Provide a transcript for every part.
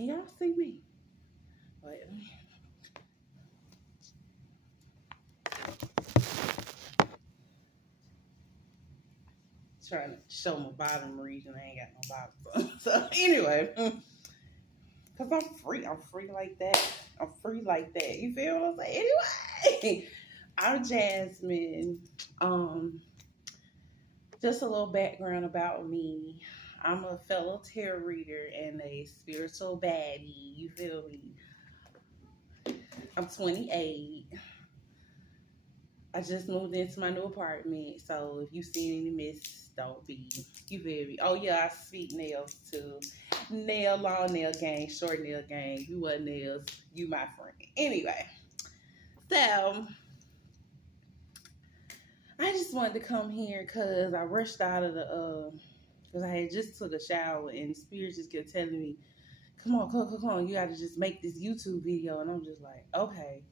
Can y'all see me? Wait. Trying to show my bottom region. I ain't got no bottom. So anyway, cause I'm free. I'm free like that. I'm free like that. You feel what I'm saying? Anyway, I'm Jasmine. Just a little background about me. I'm a fellow tarot reader and a spiritual baddie. You feel me? I'm 28. I just moved into my new apartment, so if you see any mess, don't be. You feel me? Oh yeah, I speak nails too. Nail, long nail gang, short nail gang. You want nails? You my friend. Anyway, so I just wanted to come here because I rushed out of the because I had just took a shower and Spirit just kept telling me, come on, you gotta just make this YouTube video. And I'm just like, okay.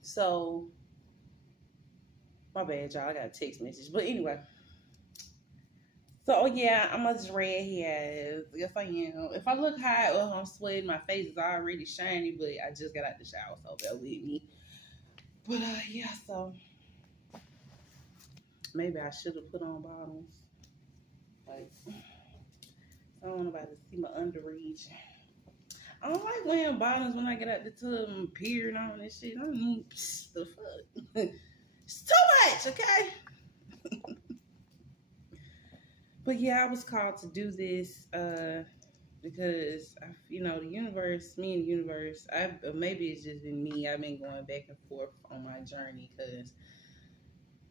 So my bad, y'all, I got a text message. But anyway. So yeah, I'm as red here. Yes I am. If I look hot or I'm sweating, my face is already shiny, but I just got out the shower, so bear with me. But yeah, so maybe I should have put on bottoms. Like, I don't want nobody to see my underreach. I don't like wearing bottoms when I get out the tub and peering on and shit. I mean, the fuck. It's too much, okay? But yeah, I was called to do this because, you know, the universe, me and the universe, maybe it's just been me. I've been going back and forth on my journey because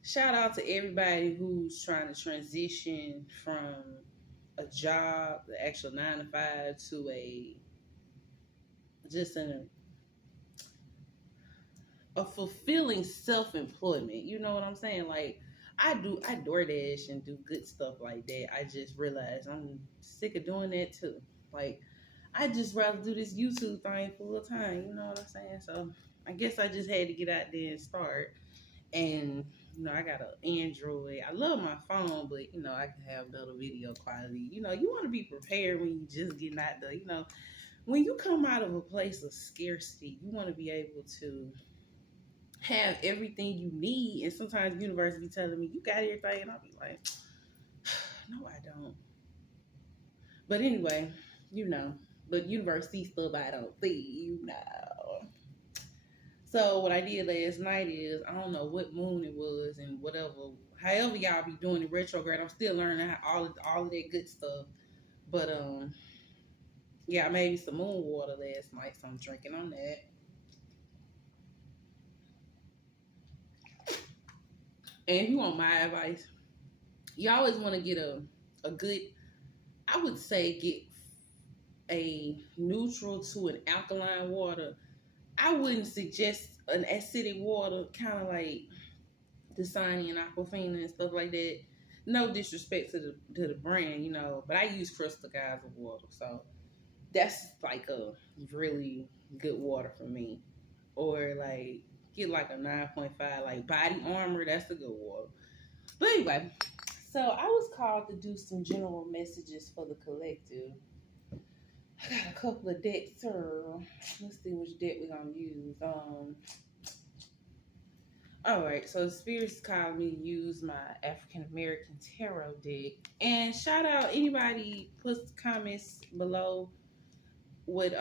shout out to everybody who's trying to transition from a job, the actual 9 to 5, to a fulfilling self-employment. You know what I'm saying? Like, I DoorDash and do good stuff like that. I just realized I'm sick of doing that too. Like, I just rather do this YouTube thing full time. You know what I'm saying? So I guess I just had to get out there and start. And you know, I got an Android. I love my phone, but you know, I can have better video quality. You know, you want to be prepared when you just getting out there. You know, when you come out of a place of scarcity, you want to be able to have everything you need. And sometimes the universe be telling me, you got everything. And I'll be like, no, I don't. But anyway, you know, but universe sees stuff I don't see, you know. So what I did last night is, I don't know what moon it was and whatever, however y'all be doing the retrograde, I'm still learning how, all of that good stuff. But yeah, I made me some moon water last night, so I'm drinking on that. And if you want my advice, you always want to get a good, I would say get a neutral to an alkaline water. I wouldn't suggest an acidic water, kind of like Dasani and Aquafina and stuff like that. No disrespect to the brand, you know, but I use Crystal Geyser water, so that's like a really good water for me. Or like get like a 9.5, like Body Armor. That's a good water. But anyway, so I was called to do some general messages for the collective. I got a couple of decks here. Let's see which deck we're gonna use. All right, so the spirits called me to use my African American Tarot deck. And shout out anybody puts comments below with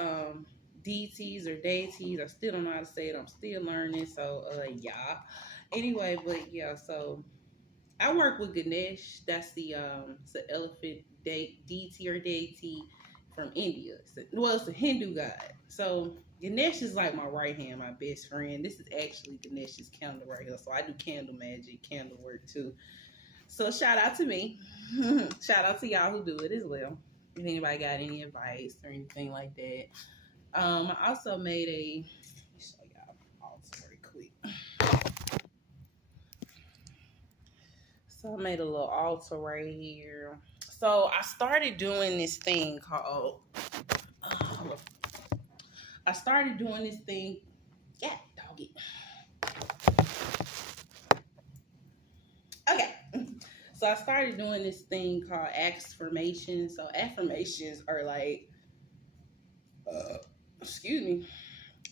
deities or deities. I still don't know how to say it. I'm still learning. So yeah. Anyway, but yeah, so I work with Ganesh. That's the it's an elephant deity or deity from India. It's a Hindu god. So Ganesh is like my right hand, my best friend. This is actually Ganesh's candle right here. So I do candle magic, candle work too. So shout out to me. Shout out to y'all who do it as well. If anybody got any advice or anything like that. I also made a, let me show y'all also very quick. So I made a little altar right here. So I started doing this thing called, I started doing this thing, yeah, doggy. Okay. So I started doing this thing called affirmations. So affirmations are like Excuse me.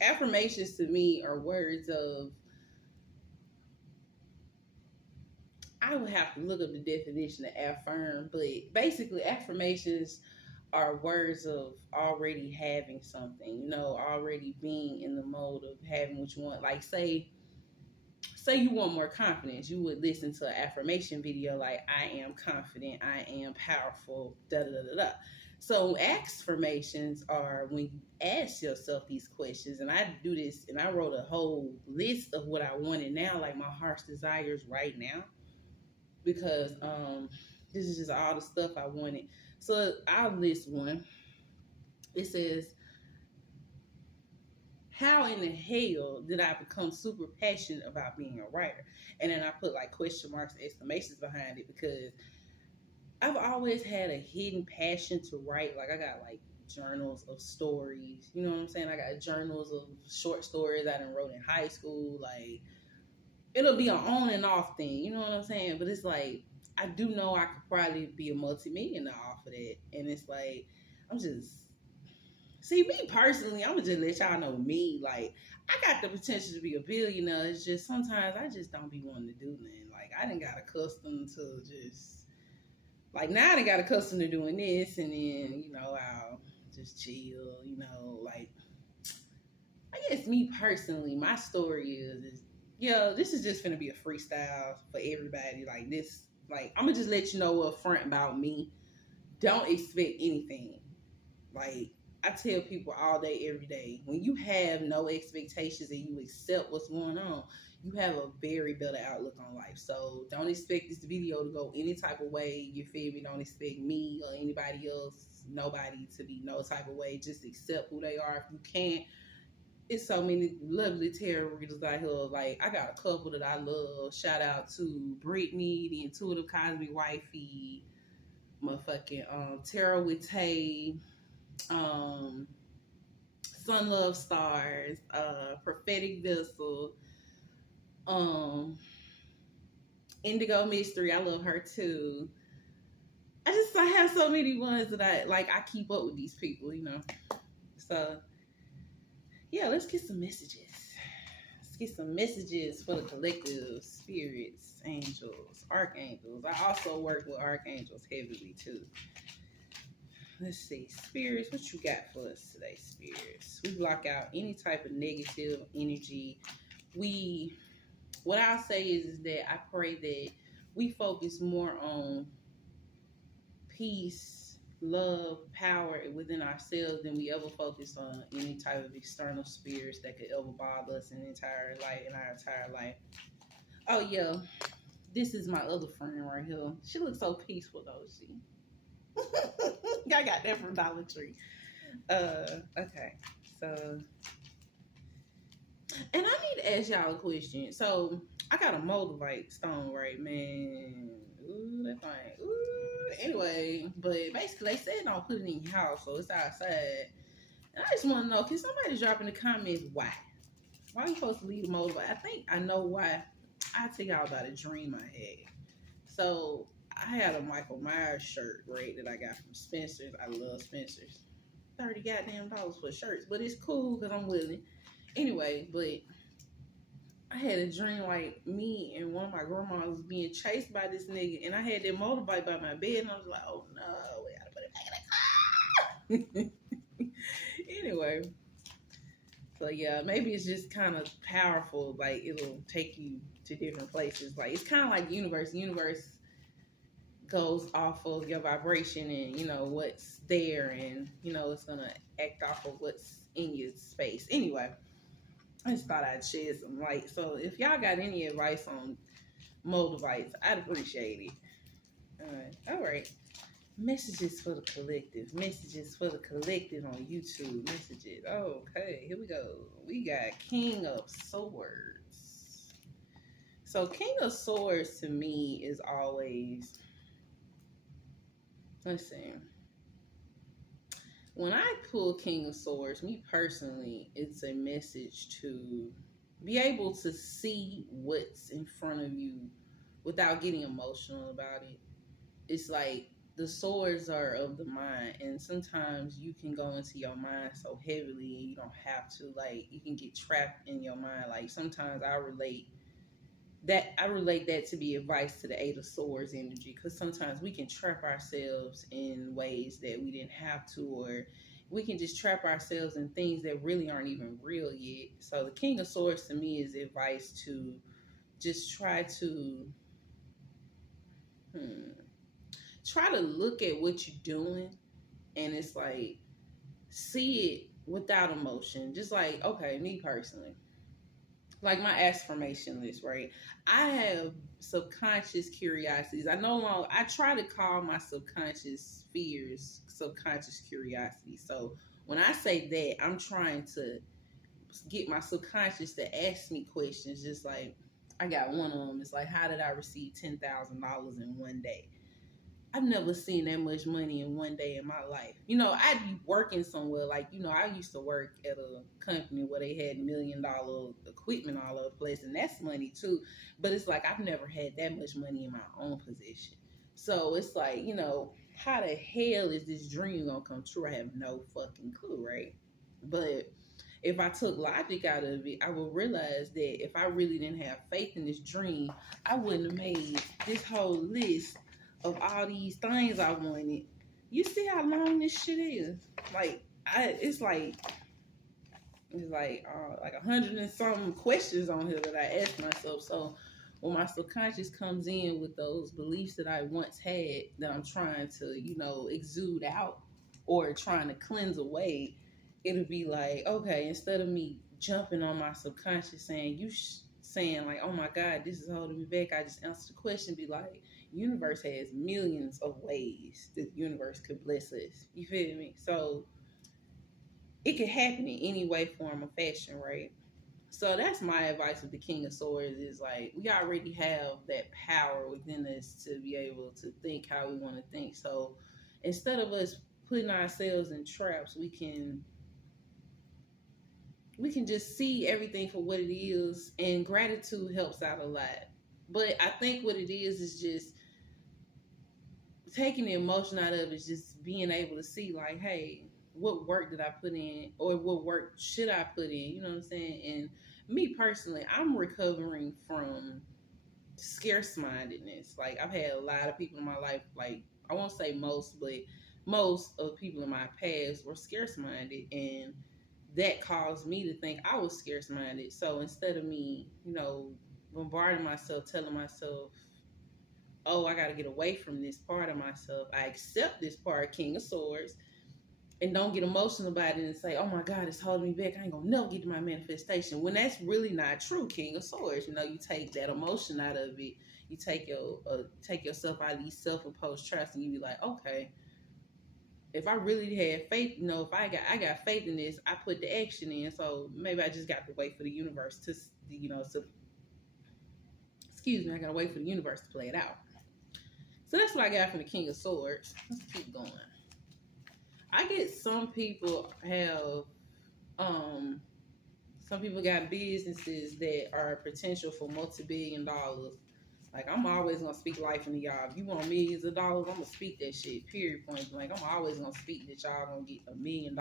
Affirmations to me are words of, I would have to look up the definition of affirm, but basically affirmations are words of already having something, already being in the mode of having what you want. Like say you want more confidence, you would listen to an affirmation video like, I am confident, I am powerful, da da da da. So affirmations are when you ask yourself these questions, and I do this, and I wrote a whole list of what I wanted now, like my heart's desires right now, because this is just all the stuff I wanted. So I'll list one. It says, how in the hell did I become super passionate about being a writer? And then I put like question marks, exclamations behind it, because I've always had a hidden passion to write. Like I got like journals of stories, you know what I'm saying? I got journals of short stories I done wrote in high school. Like it'll be an on and off thing, you know what I'm saying? But it's like, I do know I could probably be a multi-millionaire off of that. And it's like, I'm just, see, me personally, I'm gonna just let y'all know me. Like, I got the potential to be a billionaire. It's just sometimes I just don't be wanting to do nothing. Like, I done got accustomed to just, like, now I done got accustomed to doing this, and then, I'll just chill, like, I guess me personally, my story is this is just gonna be a freestyle for everybody. Like, this, like, I'm gonna just let you know up front about me. Don't expect anything. Like, I tell people all day, every day, when you have no expectations and you accept what's going on, you have a very better outlook on life. So don't expect this video to go any type of way. You feel me? Don't expect me or anybody else, nobody, to be no type of way. Just accept who they are. If you can't, it's so many lovely tarot readers out here. Like, I got a couple that I love. Shout out to Brittany, the Intuitive Cosmic Wifey, motherfucking Tarot with Tay, Sun Love Stars, Prophetic Vessel, Indigo Mystery. I love her too. I have so many ones that I keep up with these people, So yeah, let's get some messages. Let's get some messages for the collective, spirits, angels, archangels. I also work with archangels heavily too. Let's see. Spirits, what you got for us today, spirits? We block out any type of negative energy. What I'll say is that I pray that we focus more on peace, love, power within ourselves than we ever focus on any type of external spirits that could ever bother us in our entire life. Oh yeah, this is my other friend right here. She looks so peaceful though. I got that from Dollar Tree. Okay, so, and I need to ask y'all a question. So I got a moldavite stone, right, man? Ooh, that thing. Ooh. Anyway, but basically they said don't put it in your house, so it's outside. And I just want to know, can somebody drop in the comments why? Why are you supposed to leave the moldavite? I think I know why. I'll tell y'all about a dream I had. So I had a Michael Myers shirt, right, that I got from Spencer's. I love Spencer's. $30 goddamn for shirts, but it's cool because I'm willing. Anyway, but I had a dream like me and one of my grandmas was being chased by this nigga, and I had that motorbike by my bed, and I was like, oh no, we gotta put it back in the car. Anyway, so yeah, maybe it's just kind of powerful. Like, it'll take you to different places. Like, it's kind of like the universe. The universe goes off of your vibration and what's there, and it's gonna act off of what's in your space. Anyway, I just thought I'd shed some light. So if y'all got any advice on moldavites, I'd appreciate it. All right. Messages for the collective. Messages for the collective on YouTube. Messages. Okay, here we go. We got King of Swords. So King of Swords to me is always, let's see. When I pull King of Swords, me personally, it's a message to be able to see what's in front of you without getting emotional about it. It's like the swords are of the mind, and sometimes you can go into your mind so heavily and you don't have to. Like, you can get trapped in your mind. Like, sometimes I relate that to be advice to the Eight of Swords energy, because sometimes we can trap ourselves in ways that we didn't have to, or we can just trap ourselves in things that really aren't even real yet. So the King of Swords to me is advice to just hmm, try to look at what you're doing, and it's like, see it without emotion. Just like, okay, me personally, like my affirmation list, right? I have subconscious curiosities. I try to call my subconscious fears subconscious curiosity. So when I say that, I'm trying to get my subconscious to ask me questions. Just like, I got one of them. It's like, how did I receive $10,000 in one day? I've never seen that much money in one day in my life. I'd be working somewhere. Like, I used to work at a company where they had $1 million equipment all over the place, and that's money too. But it's like, I've never had that much money in my own possession. So it's like, how the hell is this dream gonna come true? I have no fucking clue, right? But if I took logic out of it, I would realize that if I really didn't have faith in this dream, I wouldn't have made this whole list of all these things I wanted. You see how long this shit is? Like, it's like 100 and some questions on here that I ask myself. So when my subconscious comes in with those beliefs that I once had that I'm trying to, exude out or trying to cleanse away, it'll be like, okay, instead of me jumping on my subconscious saying, saying like, oh my God, this is holding me back, I just answer the question, be like, universe has millions of ways the universe could bless us. You feel me? So it could happen in any way, form, or fashion, right? So that's my advice with the King of Swords is like, we already have that power within us to be able to think how we want to think. So instead of us putting ourselves in traps, we can just see everything for what it is, and gratitude helps out a lot. But I think what it is just taking the emotion out of it, is just being able to see like, hey, what work did I put in, or what work should I put in? You know what I'm saying? And me personally, I'm recovering from scarce mindedness. Like, I've had a lot of people in my life, like, I won't say most, but most of people in my past were scarce minded, and that caused me to think I was scarce minded. So instead of me, bombarding myself, telling myself, oh, I got to get away from this part of myself, I accept this part, King of Swords, and don't get emotional about it and say, oh my God, it's holding me back, I ain't gonna never get to my manifestation, when that's really not true. King of Swords, you take that emotion out of it, you take yourself out of these self-imposed traps, and you be like, okay, if I really had faith, if I got faith in this, I put the action in. So maybe I just got to wait for the universe to, excuse me, I gotta wait for the universe to play it out. So that's what I got from the King of Swords. Let's keep going. I get some people got businesses that are potential for multi-billion dollars. Like, I'm always gonna speak life into y'all. If you want millions of dollars, I'm gonna speak that shit. Period. Point blank. I'm always gonna speak that y'all gonna get $1 million,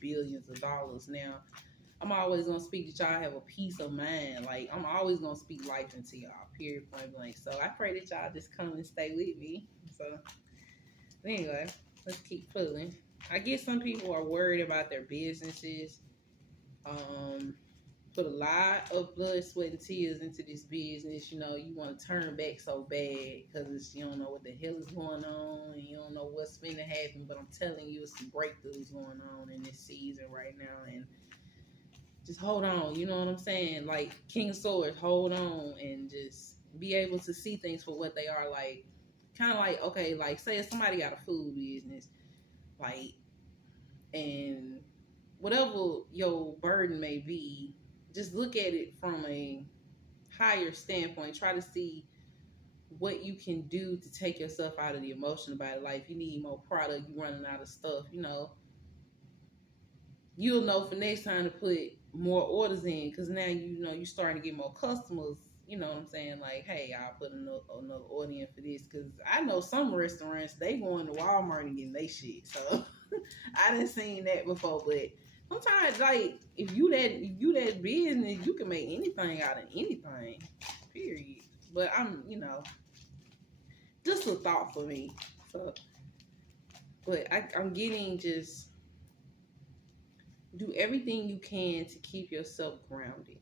billions of dollars. Now, I'm always gonna speak that y'all have a peace of mind. Like, I'm always gonna speak life into y'all. Period. Point blank. So I pray that y'all just come and stay with me. So anyway, let's keep pulling. I guess some people are worried about their businesses. Put a lot of blood, sweat, and tears into this business. You want to turn back so bad because you don't know what the hell is going on, and you don't know what's going to happen. But I'm telling you, it's some breakthroughs going on in this season right now, and just hold on. You know what I'm saying? Like King of Swords, hold on, and just be able to see things for what they are. Like, kind of like, okay, like say if somebody got a food business, like, and whatever your burden may be, just look at it from a higher standpoint. Try to see what you can do to take yourself out of the emotion about it. Like, if you need more product, you're running out of stuff, you'll know for next time to put more orders in, because now you're starting to get more customers, you know what I'm saying? Like, hey, I'll put another order in for this. Because I know some restaurants, they going to Walmart and getting they shit. So I done seen that before. But sometimes, like, if you that business, you can make anything out of anything. Period. But I'm, just a thought for me. So, but I'm getting just do everything you can to keep yourself grounded.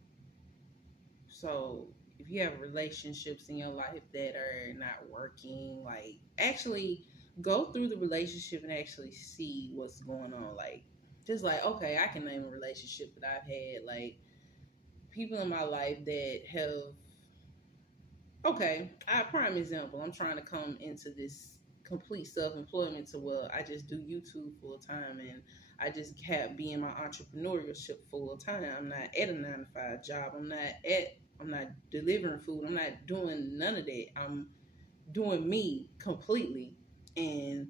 So if you have relationships in your life that are not working, like actually go through the relationship and actually see what's going on. Like just like, okay, I can name a relationship that I've had, like people in my life that have okay, prime example, I'm trying to come into this complete self-employment to where I just do YouTube full time and I just have be in my entrepreneurship full time. I'm not at a 9 to 5 job. I'm not delivering food. I'm not doing none of that. I'm doing me completely. And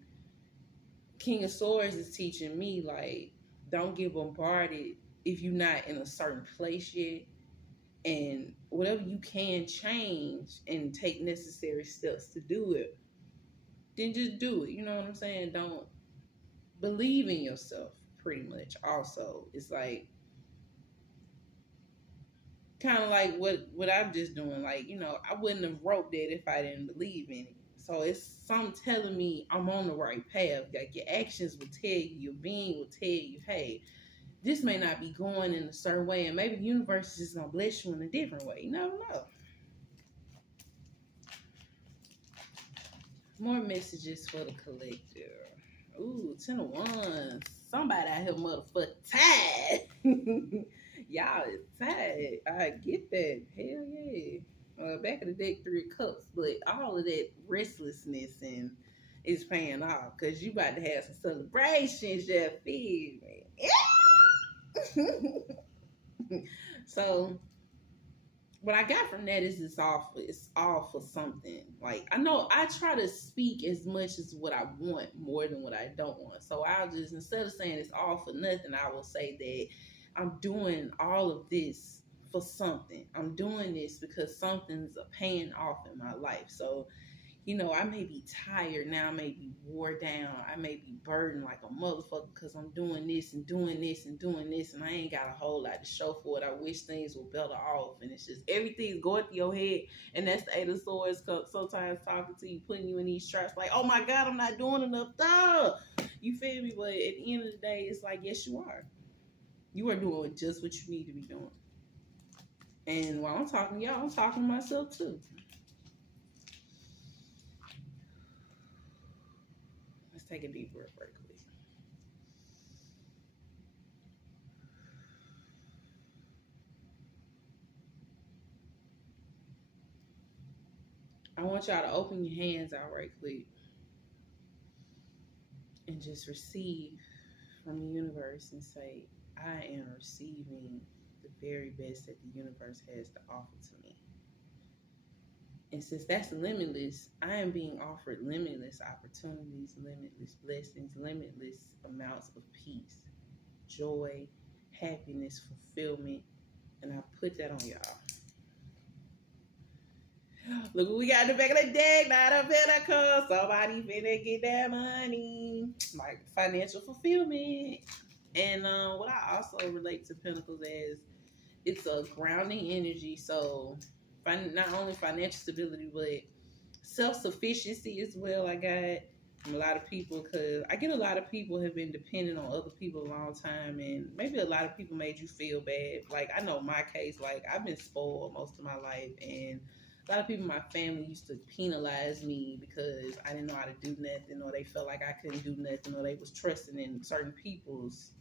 King of Swords is teaching me like don't get bombarded if you're not in a certain place yet, and whatever you can change and take necessary steps to do it, then just do it. You know what I'm saying? Don't believe in yourself pretty much. Also, it's like kind of like what I'm just doing. Like, I wouldn't have wrote that if I didn't believe in it. So it's some telling me I'm on the right path. Like your actions will tell you, your being will tell you, hey, this may not be going in a certain way, and maybe the universe is just gonna bless you in a different way. You never know. More messages for the collective. Ooh, 10 of Wands. Somebody out here motherfucking tired. Y'all is tired. I get that. Hell yeah. Back of the deck, 3 of Cups. But all of that restlessness and is paying off. Because you about to have some celebrations, you feel me? So what I got from that is it's all for something. Like I know I try to speak as much as what I want more than what I don't want. So I'll just, instead of saying it's all for nothing, I will say that I'm doing all of this for something. I'm doing this because something's paying off in my life. So I may be tired now, I may be wore down, I may be burdened like a motherfucker because I'm doing this and doing this and doing this, and I ain't got a whole lot to show for it. I wish things were better off, and it's just everything's going through your head, and that's the 8 of Swords. Sometimes talking to you, putting you in these traps, like, oh my God, I'm not doing enough. Duh! You feel me? But at the end of the day, it's like, yes, you are. You are doing just what you need to be doing. And while I'm talking to y'all, I'm talking to myself too. Take a deep breath right quick. I want y'all to open your hands out right quick and just receive from the universe and say, I am receiving the very best that the universe has to offer to me. And since that's limitless, I am being offered limitless opportunities, limitless blessings, limitless amounts of peace, joy, happiness, fulfillment. And I put that on y'all. Look what we got in the back of the deck. Not a pinnacle. Somebody finna get that money. Like financial fulfillment. And what I also relate to Pentacles as, it's a grounding energy. So not only financial stability, but self-sufficiency as well. I got from a lot of people, because I get a lot of people have been dependent on other people a long time, and maybe a lot of people made you feel bad. Like I know my case, like I've been spoiled most of my life, and a lot of people in my family used to penalize me because I didn't know how to do nothing, or they felt like I couldn't do nothing, or they was trusting in certain people's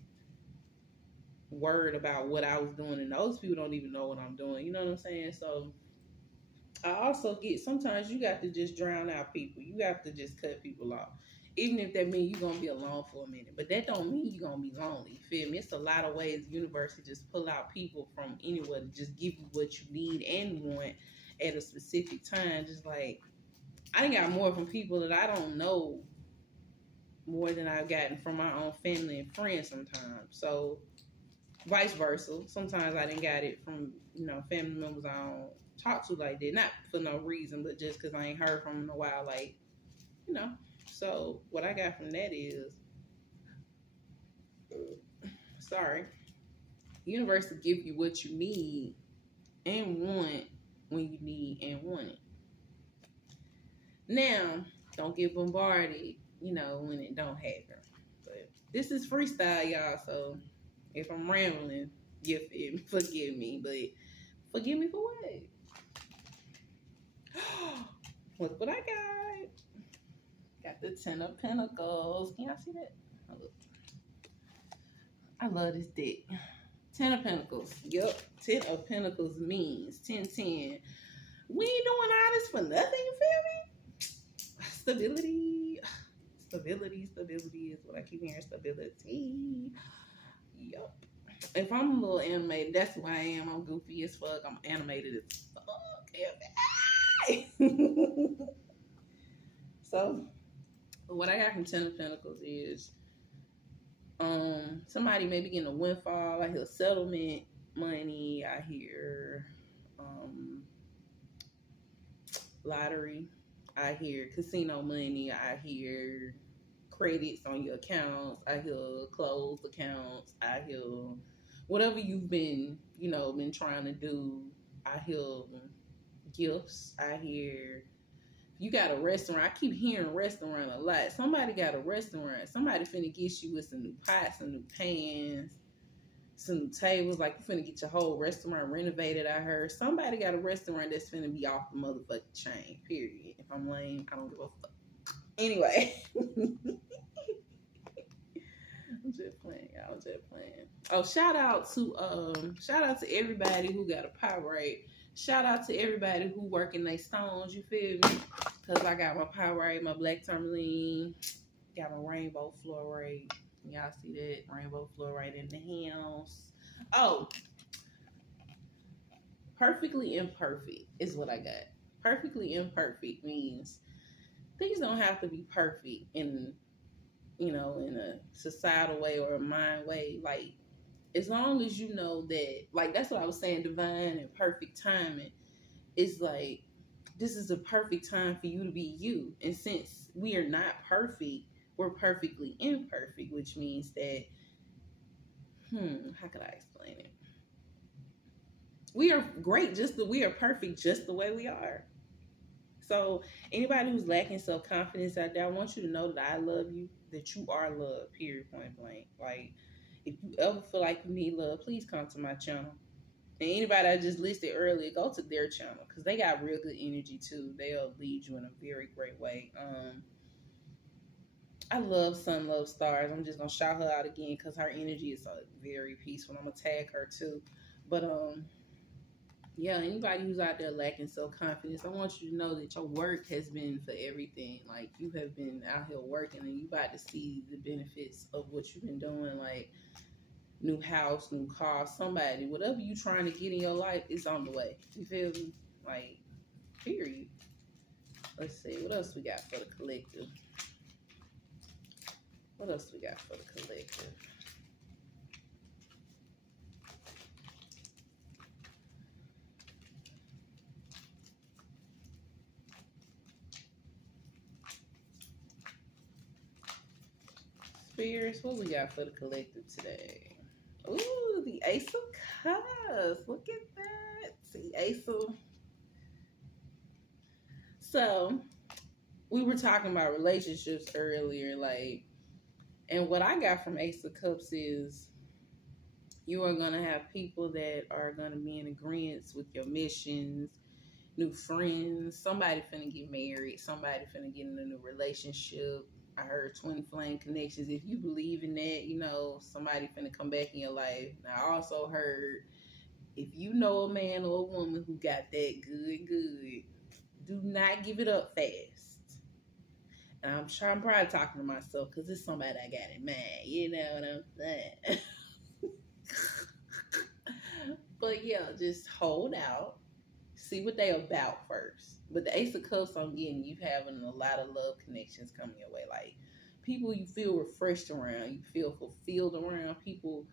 word about what I was doing, and those people don't even know what I'm doing. You know what I'm saying? So I also get, sometimes you got to just drown out people. You have to just cut people off. Even if that means you're going to be alone for a minute. But that don't mean you're going to be lonely. You feel me? It's a lot of ways the universe can just pull out people from anywhere to just give you what you need and want at a specific time. Just like, I done got more from people that I don't know more than I've gotten from my own family and friends sometimes. So vice versa. Sometimes I didn't got it from, family members I don't talk to like that. Not for no reason, but just because I ain't heard from him in a while. Like, you know. So what I got from that is, sorry, universe will give you what you need and want when you need and want it. Now, don't get bombarded, when it don't happen. But this is freestyle, y'all. So if I'm rambling, forgive me. But forgive me for what? Look what I got. Got the Ten of Pentacles. Can y'all see that? Oh, look. I love this deck. Ten of Pentacles. Yup. Ten of Pentacles means 10-10. We ain't doing all this for nothing, you feel me? Stability. Stability is what I keep hearing. Stability. Yup. If I'm a little animated, that's who I am. I'm goofy as fuck. I'm animated as fuck. So, what I got from Ten of Pentacles is somebody maybe getting a windfall. I hear settlement money. I hear lottery. I hear casino money. I hear credits on your accounts. I hear closed accounts. I hear whatever you've been trying to do. I hear gifts. I hear you got a restaurant. I keep hearing restaurant a lot. Somebody got a restaurant. Somebody finna get you with some new pots, some new pans, some new tables. Like, you finna get your whole restaurant renovated, I heard. Somebody got a restaurant that's finna be off the motherfucking chain, period. If I'm lame, I don't give a fuck. Anyway. I'm just playing, y'all. I'm just playing. Oh, shout out to everybody who got a pyrite. Shout out to everybody who working their stones, you feel me? Because I got my pyrite, my black tourmaline, got my rainbow fluorite. Y'all see that? Rainbow fluorite in the house. Oh, perfectly imperfect is what I got. Perfectly imperfect means things don't have to be perfect in a societal way or a mind way. Like, as long as you know that, like, that's what I was saying, divine and perfect timing. It's like, this is the perfect time for you to be you. And since we are not perfect, we're perfectly imperfect, which means that, how could I explain it? We are great, we are perfect just the way we are. So anybody who's lacking self-confidence out there, I want you to know that I love you, that you are loved, period, point blank. Like, if you ever feel like you need love, please come to my channel. And anybody I just listed earlier, go to their channel because they got real good energy too. They'll lead you in a very great way. I love Sun Love Stars. I'm just gonna shout her out again because her energy is very peaceful. I'm gonna tag her too. But yeah, anybody who's out there lacking self-confidence, I want you to know that your work has been for everything. Like, you have been out here working and you about to see the benefits of what you've been doing. Like, new house, new car, somebody, whatever you trying to get in your life is on the way. You feel me? Like, period. Let's see, what else we got for the collective? What else we got for the collective? Spirits, what we got for the collective today? Ooh, the Ace of Cups. Look at that. See, Ace of... So, we were talking about relationships earlier, like, and what I got from Ace of Cups is you are going to have people that are going to be in agreement with your missions, new friends, somebody finna get married, somebody finna get in a new relationship. I heard twin flame connections. If you believe in that, somebody finna come back in your life. Now, I also heard if you know a man or a woman who got that good, do not give it up fast. And I'm probably talking to myself because it's somebody I got in mind. You know what I'm saying? But yeah, just hold out. See what they about first. But the Ace of Cups I'm getting, you having a lot of love connections coming your way. Like, people you feel refreshed around, you feel fulfilled around, people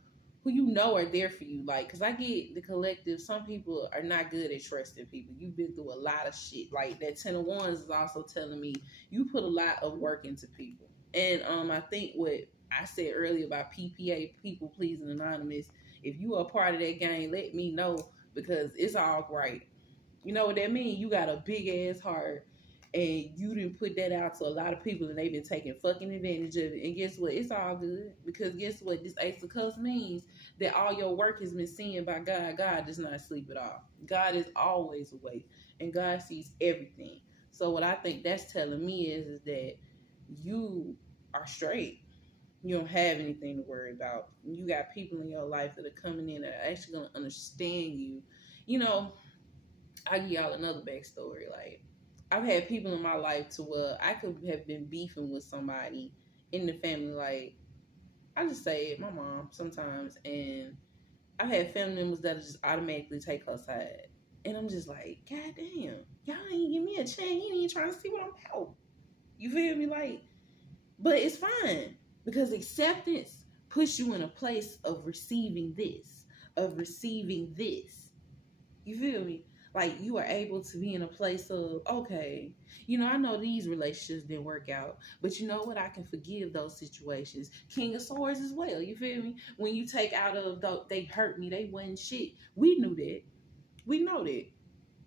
who you know are there for you. Like, cause I get the collective. Some people are not good at trusting people. You've been through a lot of shit. Like that 10 of Wands is also telling me you put a lot of work into people. And I think what I said earlier about PPA, people pleasing anonymous. If you are a part of that gang, let me know because it's all right. You know what that means? You got a big ass heart and you didn't put that out to a lot of people and they've been taking fucking advantage of it. And guess what? It's all good. Because guess what? This Ace of Cups means that all your work has been seen by God. God does not sleep at all. God is always awake. And God sees everything. So what I think that's telling me is that you are straight. You don't have anything to worry about. You got people in your life that are coming in that are actually going to understand you. You know, I give y'all another backstory. Like, I've had people in my life to where I could have been beefing with somebody in the family. Like, I just say it, my mom sometimes, and I've had family members that just automatically take her side. And I'm just like, God damn, y'all ain't give me a chance. You ain't even trying to see what I'm about. You feel me? Like, but it's fine because acceptance puts you in a place of receiving this, of receiving this. You feel me? Like you are able to be in a place of, okay, you know, I know these relationships didn't work out, but you know what? I can forgive those situations. King of Swords as well. You feel me? When you take out of they hurt me, they wasn't shit. We knew that. We know that.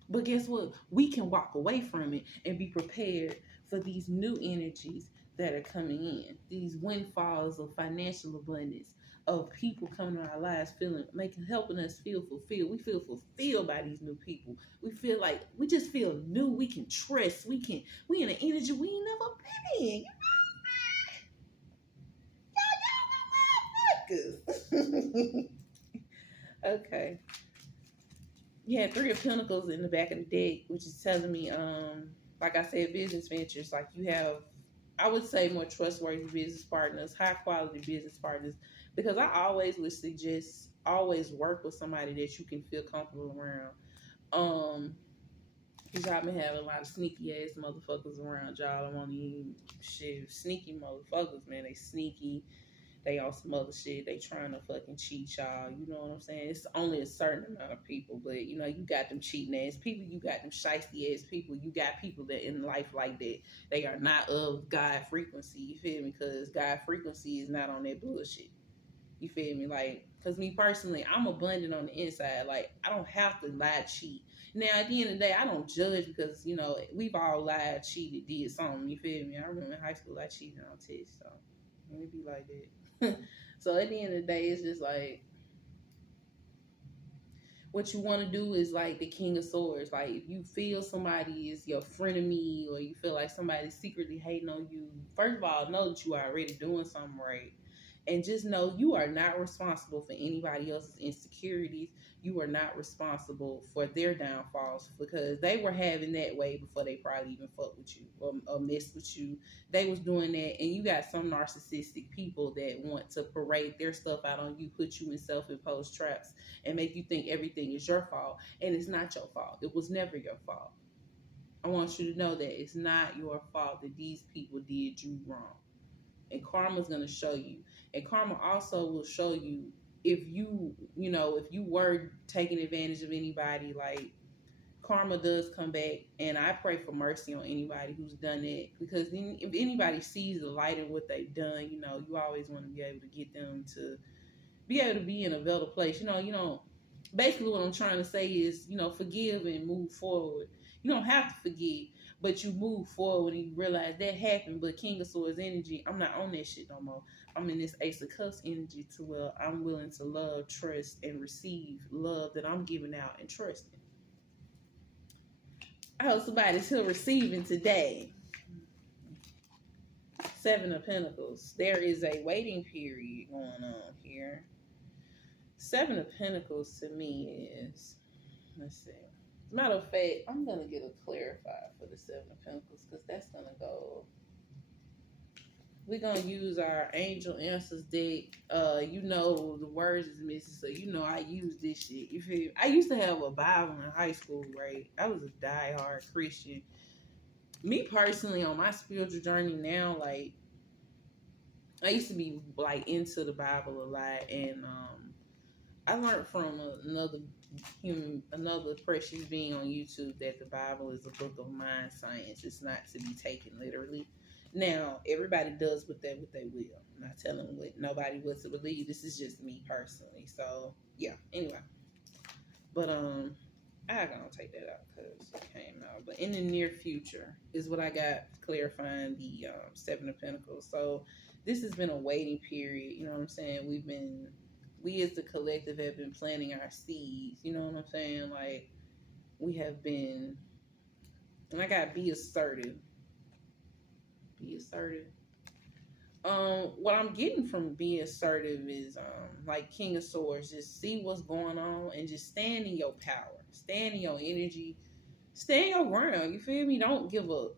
But guess what? We can walk away from it and be prepared for these new energies that are coming in. These windfalls of financial abundance, of people coming to our lives, helping us feel fulfilled. We feel fulfilled by these new people. We feel like we just feel new. We can trust. We in an energy we ain't never been in. Y'all know okay. You had 3 of Pentacles in the back of the deck, which is telling me, like I said, business ventures. Like you have, I would say, more trustworthy business partners, high quality business partners, because I always would suggest always work with somebody that you can feel comfortable around. Because y'all been having a lot of sneaky ass motherfuckers around y'all. I won't even shit. Sneaky motherfuckers, man. They sneaky. They on some other shit. They trying to fucking cheat y'all. You know what I'm saying? It's only a certain amount of people, but you know, you got them cheating ass people. You got them shiesty ass people. You got people that in life like that. They are not of God frequency. You feel me? Because God frequency is not on that bullshit. You feel me? Like, because me personally, I'm abundant on the inside. Like, I don't have to lie, cheat. Now, at the end of the day, I don't judge because, you know, we've all lied, cheated, did something. You feel me? I remember in high school, I cheated on tests. So, it be like that. So at the end of the day, it's just like what you want to do is like the King of Swords. Like if you feel somebody is your frenemy or you feel like somebody's secretly hating on you, first of all, know that you are already doing something right. And just know you are not responsible for anybody else's insecurities. You are not responsible for their downfalls because they were having that way before they probably even fuck with you or mess with you. They was doing that, and you got some narcissistic people that want to parade their stuff out on you, put you in self-imposed traps, and make you think everything is your fault. And it's not your fault. It was never your fault. I want you to know that it's not your fault that these people did you wrong. And karma's going to show you. And karma also will show you if you were taking advantage of anybody, like karma does come back. And I pray for mercy on anybody who's done that, because if anybody sees the light in what they've done, you know, you always want to be able to get them to be able to be in a better place. Basically what I'm trying to say is, forgive and move forward. You don't have to forget, but you move forward and you realize that happened. But King of Swords energy, I'm not on that shit no more. I'm in this Ace of Cups energy to where I'm willing to love, trust, and receive love that I'm giving out and trusting. I hope somebody's still receiving today. 7 of Pentacles. There is a waiting period going on here. 7 of Pentacles to me is, let's see. As a matter of fact, I'm going to get a clarifier for the 7 of Pentacles because that's going to go. We're going to use our Angel Answers deck. The words is missing, so I use this shit. You feel? I used to have a Bible in high school, right? I was a diehard Christian. Me personally, on my spiritual journey now, like, I used to be, like, into the Bible a lot, and, I learned from another precious being on YouTube that the Bible is a book of mind science. It's not to be taken literally. Now, everybody does with that what they will. I'm not telling nobody what to believe. This is just me personally. So yeah. Anyway, but I gonna take that out because it came out. But in the near future is what I got clarifying the Seven of Pentacles. So this has been a waiting period. You know what I'm saying? We as the collective have been planting our seeds. You know what I'm saying? Like we have been, and I got be assertive. Be assertive. What I'm getting from being assertive is like King of Swords, just see what's going on and just stand in your power, stand in your energy, stand your ground. You feel me? Don't give up.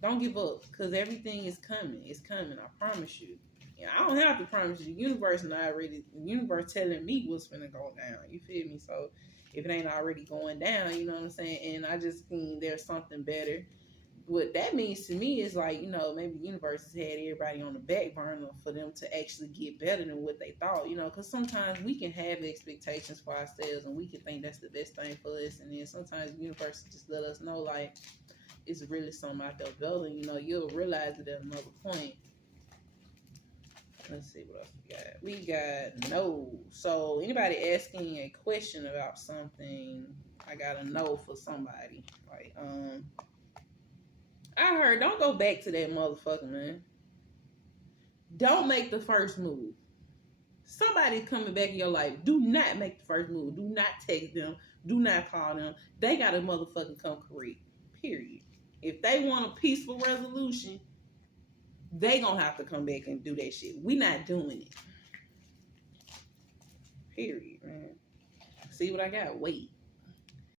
Don't give up, because everything is coming. It's coming. I promise you. Yeah, I don't have to promise you. The universe telling me what's gonna go down. You feel me? So if it ain't already going down, you know what I'm saying? And I just think there's something better. What that means to me is like, maybe the universe has had everybody on the back burner for them to actually get better than what they thought, because sometimes we can have expectations for ourselves and we can think that's the best thing for us. And then sometimes the universe just let us know, like, it's really something out there building, you'll realize it at another point. Let's see what else we got. We got no. So anybody asking a question about something, I got a no for somebody. Like, I heard, don't go back to that motherfucker, man. Don't make the first move. Somebody's coming back in your life. Do not make the first move. Do not text them. Do not call them. They got to motherfucking come correct. Period. If they want a peaceful resolution, they gonna have to come back and do that shit. We not doing it. Period, man. See what I got? Wait.